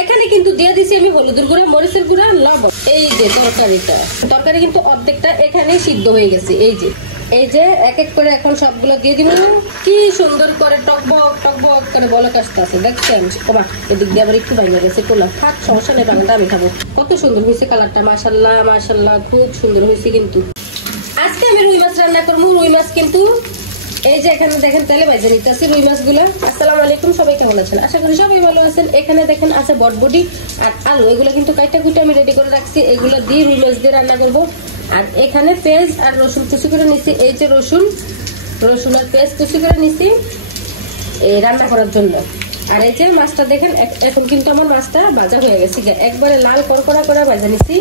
এখানে কিন্তু দিয়ে দিছি আমি হলুদের গুঁড়া, মরিচের গুঁড়া, লবণ। এই যে তরকারি কিন্তু অর্ধেকটা এখানেই সিদ্ধ হয়ে গেছে। এই যে এক এক করে এখন সবগুলো দিয়ে দিব। কি সুন্দর করে টকবক টকবক করে বলক আসতেছে, দেখছেন? ওমা, এদিক দিয়ে আবার একটু বাইরে গেছে কোলা। থাক, সমস্যা নেই, বাগানটা আমি খাবো। কত সুন্দর হয়েছে কালারটা, মাশাল্লাহ মাশাল্লাহ, খুব সুন্দর হয়েছে। কিন্তু আজকে আমি রুই মাছ রান্না করবো। রুই মাছ কিন্তু এই যে এখানে দেখেন তেলে ভাজা নিতেছি রুই মাছগুলা। আসসালামু আলাইকুম, সবাই কেমন আছেন? আশা করি সবাই ভালো আছেন। এখানে দেখেন আছে বটবটি আর আলু, এগুলো কিন্তু কাইটা কুইটা আমি রেডি করে রাখছি। এগুলো দিয়ে রুই মাছ দিয়ে রান্না করবো। আর এখানে পেঁয়াজ আর রসুন কুচি করে নিচ্ছি। এই যে রসুন আর পেঁয়াজ কুচি করে নিচ্ছি এই রান্না করার জন্য। আর এই যে মাছটা দেখেন, এখন কিন্তু আমার মাছটা ভাজা হয়ে গেছে, একবারে লাল করকড়া করে ভাজা নিচ্ছি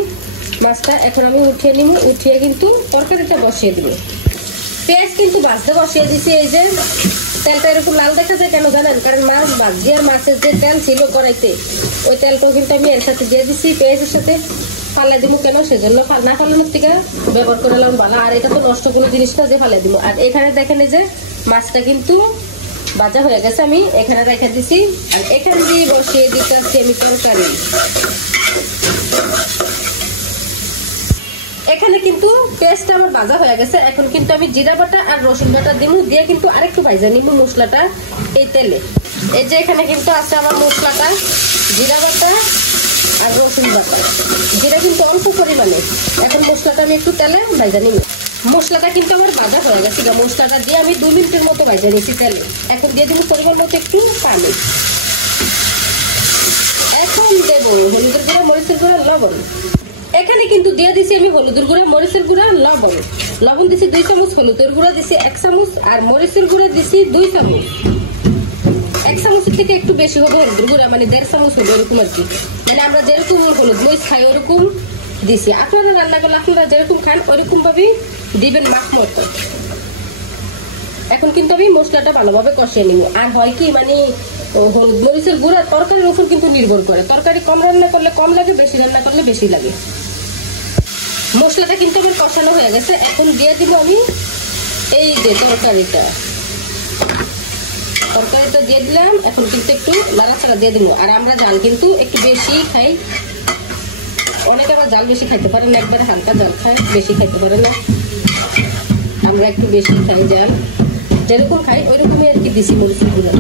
মাছটা। এখন আমি উঠিয়ে নিব, উঠিয়ে কিন্তু তরকারিটা বসিয়ে দিব। পেঁয়াজ কিন্তু ভাজতে বসিয়ে দিচ্ছি। এই যে তেলটা এরকম লাল দেখা যায় কেন জানেন? কারণ মাছ ভাজি আর মাছের যে তেল ছিল কড়াইতে, ওই তেলটাও কিন্তু আমি এর সাথে দিয়ে দিচ্ছি। পেঁয়াজের সাথে ফালাই দিব কেন? সেজন্য না ফালানোর থেকে ব্যবহার করলাম ভালো। আর এটা তো নষ্ট কোনো জিনিসটা যে ফালাই দিব। আর এখানে দেখেন এই যে মাছটা কিন্তু ভাজা হয়ে গেছে, আমি এখানে রেখে দিছি। আর এখানে দিয়ে বসিয়ে দিচ্ছি আমি তরকারি। এখানে কিন্তু পেস্টটা আমার ভাজা হয়ে গেছে। এখন কিন্তু আমি জিরা বাটা আর রসুন বাটা দিব, দিয়ে কিন্তু আরেকটু ভাজা নিব মশলাটা এই তেলে। এই যে এখানে কিন্তু আছে আমার মশলাটা, জিরা বাটা আর রসুন বাটা। জিরা কিন্তু অল্প পরিমাণে। এখন মশলাটা আমি একটু তেলে ভাজা নিব। মশলাটা কিন্তু আমার ভাজা হয়ে গেছে। মশলাটা দিয়ে আমি 2 মিনিটের মতো ভাজা নিয়েছি তেলে। এখন দিয়ে দিব পরিমাণ মতো একটু পানি। এখন দেব হলুদের গুঁড়া, মরিচের গুঁড়া, লবণ। এখানে কিন্তু দিয়ে দিছি আমি হলুদের গুঁড়া, মরিচের গুঁড়া, লবণ দিছি 2 চামচ, হলুদের গুঁড়া দিছি 1 চামচ আর মরিচের গুঁড়া দিছি 2 চামচ। 1 চামচের থেকে একটু বেশি হবে হলুদের গুঁড়া, মানে 1.5 চামচ হবে এরকম আর কি। মানে আমরা যেরকম হলুদ মরিচ খাই ওরকম দিছি। আপনারা রান্না করলে আপনারা যেরকম খান ওরকম ভাবেই দিবেন মাখ মতো। এখন কিন্তু আমি মশলাটা ভালোভাবে কষিয়ে নিব। আর হয় কি, মানে হলুদ মরিচের গুঁড়া তরকারির উপর কিন্তু নির্ভর করে। তরকারি কম রান্না করলে কম লাগে, বেশি রান্না করলে বেশি লাগে। মশলাটা কিন্তু আমার কষানো হয়ে গেছে। এখন দিয়ে দিব আমি এই যে তরকারিটা দিয়ে দিলাম। এখন কিন্তু একটু নাড়াচাড়া দিয়ে দিব। আর আমরা জাল কিন্তু একটু বেশি খাই, অনেকে আবার জাল বেশি খাইতে পারে না, একবারে হালকা জাল খায়, বেশি খাইতে পারে না। আমরা একটু বেশি খাই জাল, যেরকম খাই ওইরকমই আর কি দিছি মরিচের গুঁড়া।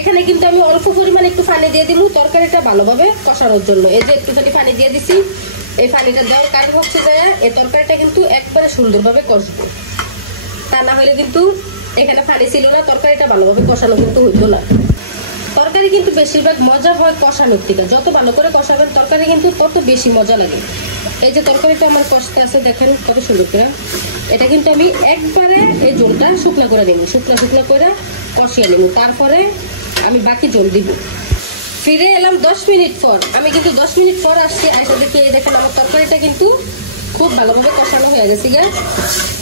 এখানে কিন্তু আমি অল্প পরিমাণে একটু পানি দিয়ে দিব তরকারিটা ভালোভাবে কষানোর জন্য। এই যে একটুখানি পানি দিয়ে দিছি। এই পানিটা দেওয়ার কারণ হচ্ছে যে এই তরকারিটা কিন্তু একবারে সুন্দরভাবে কষবে। তা না হলে কিন্তু এখানে পানি ছিল না, তরকারিটা ভালোভাবে কষানো কিন্তু হইতো না। তরকারি কিন্তু বেশিরভাগ মজা হয় কষানোর থেকে। যত ভালো করে কষাবেন তরকারি কিন্তু তত বেশি মজা লাগে। এই যে তরকারিটা আমার কষতে আছে, দেখেন কত সুন্দর করে। এটা কিন্তু আমি একবারে এই ঝোলটা শুকনো করে নেব, শুকনো করে কষিয়ে নেব। তারপরে আমি বাকি ঝোল দিব। ফিরে এলাম 10 মিনিট পর। আমি কিন্তু 10 মিনিট পর আসছি। আইসা দেখি দেখেন আমার তরকারিটা কিন্তু খুব ভালোভাবে কষানো হয়ে গেছে গা,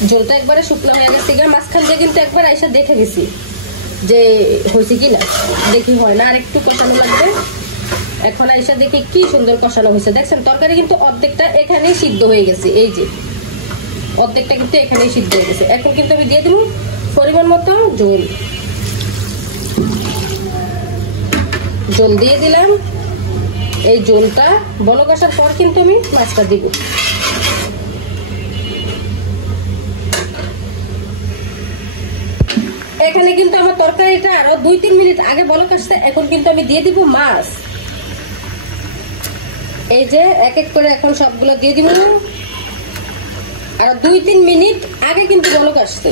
ঝোলটা একবারে শুকনো হয়ে গেছে গা। মাঝখান দিয়ে কিন্তু একবার আইসা দেখে গেছি যে হয়েছে কিনা, দেখি হয় না, আর একটু কষানো লাগবে। এখন আইসা দেখি কি সুন্দর কষানো হয়েছে। দেখছেন তরকারি কিন্তু অর্ধেকটা এখানেই সিদ্ধ হয়ে গেছে। এই যে অর্ধেকটা কিন্তু এখানেই সিদ্ধ হয়ে গেছে। এখন কিন্তু আমি দিয়ে দেবো পরিমাণ মতো জল দিয়ে দিলাম। এই জলটা বলক আসার পর কিন্তু আমি মাছটা দিব। এখানে কিন্তু আমার তরকারিটা আরো 2-3 মিনিট আগে বলক আসছে। এখন কিন্তু আমি দিয়ে দিব মাছ। এই যে এক এক করে এখন সবগুলো দিয়ে দিব। আর 2-3 মিনিট আগে কিন্তু বলক আসছে,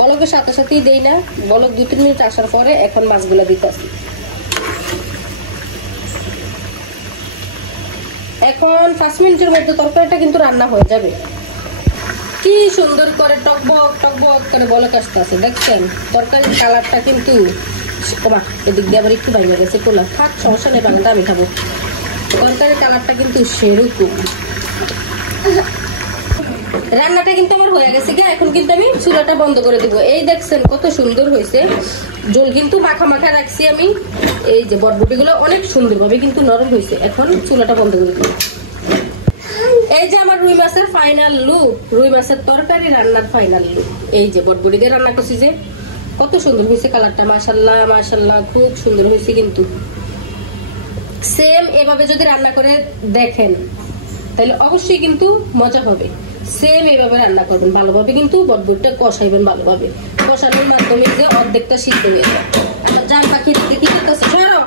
বলকের সাথে সাথেই দেই না, বলক 2-3 মিনিট আসার পরে এখন মাছগুলো দিতেছি। এখন 5 মিনিটের মধ্যে তরকারিটা কিন্তু রান্না হয়ে যাবে। কি সুন্দর করে টকবক টকবক করে বলক আসতেছে, দেখছেন? তরকারির কালারটা কিন্তু এদিক দিয়ে আবার একটু বাইরে গেছে কোলা। থাক, সমস্যা নেই, বাগানটা আমি খাবো। তরকারির কালারটা কিন্তু সেরকম। রান্নাটা কিন্তু আমার হয়ে গেছে গিয়ে। এখন কিন্তু আমি চুলাটা বন্ধ করে দিব। এই দেখছেন কত সুন্দর হয়েছে। ঝোল কিন্তু মাখা মাখা রাখছি আমি। এই যে বটবটি গুলো অনেক সুন্দর ভাবে কিন্তু নরম হয়েছে। এখন চুলাটা বন্ধ করে দিব। এই যে আমার রুই মাছের ফাইনাল লুক, রুই মাছের তরকারি রান্নার ফাইনাল লুক। এই যে বটবটি দিয়ে রান্না করছি, যে কত সুন্দর হয়েছে কালারটা। মাশাল্লাহ মাশাল্লাহ, খুব সুন্দর হয়েছে কিন্তু। সেম এভাবে যদি রান্না করে দেখেন তাহলে অবশ্যই কিন্তু মজা হবে। সেম এইভাবে রান্না করবেন ভালোভাবে, কিন্তু বটবটিটা কষাইবেন ভালোভাবে। কষানোর মাধ্যমে যে অর্ধেকটা সিদ্ধ হয়ে যায়। আমার জান পাখি দিকে কি করতেছে, সরো।